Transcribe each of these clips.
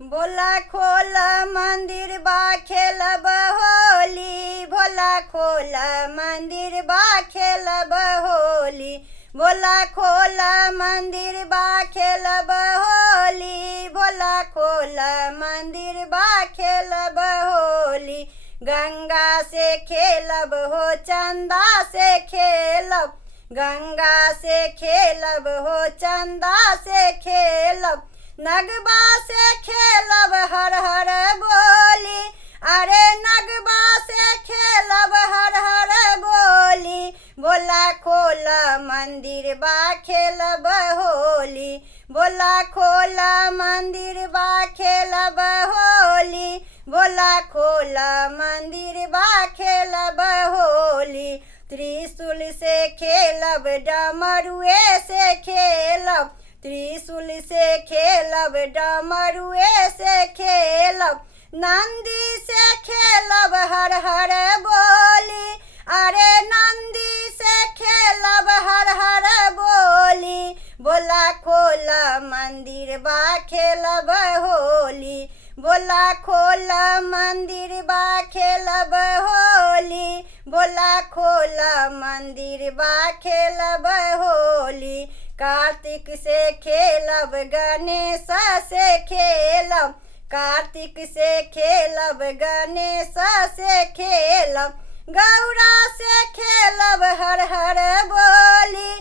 बोला खोला मंदिर बा खेलब होली, भोला खोला मंदिर बा खेलब होली, भोला खोला मंदिर बा खेलब होली, भोला खोला मंदिर बा खेलब होली। गंगा से खेलब हो चंदा से खेलब, गंगा से खेलब हो चंदा से खेलब, नगबा से खेलब हर हर बोली, अरे नगबा से खेलब हर हर बोली, बोला खोला मंदिर बा खेलब होली, बोला खोला मंदिर बा खेलब होली, बोला खोला मंदिर बा खेलब होली। त्रिशूल से खेलब डमरुए से खेलब, त्रिशूल से खेलब डमरुए से खेलब, नंदी से खेलब हर हर बोली, अरे नंदी से खेलब हर हर बोली, बोला खोला मंदिर बा खेलब होली, बोला खोला मंदिर बा खेलब होली, बोला खोला मंदिर बा खेलब होली। कार्तिक से खेलब गणेश से खेलब, कार्तिक से खेलब गणेश से खेलब, गौरा से खेलब हर हर बोली,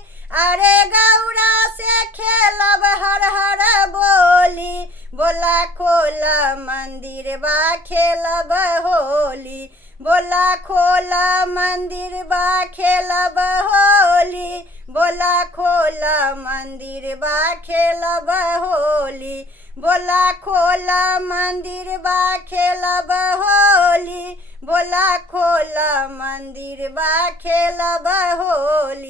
अरे गौरा से खेलब हर हर बोली, बोला खोला मंदिर बा खेलब होली, बोला खोला मंदिर बा खेलब होली, बोला खोला मंदिर बा खेलब होली, बोला खोला मंदिर बा खेलब होली, बोला खोला मंदिर बा खेलब होली।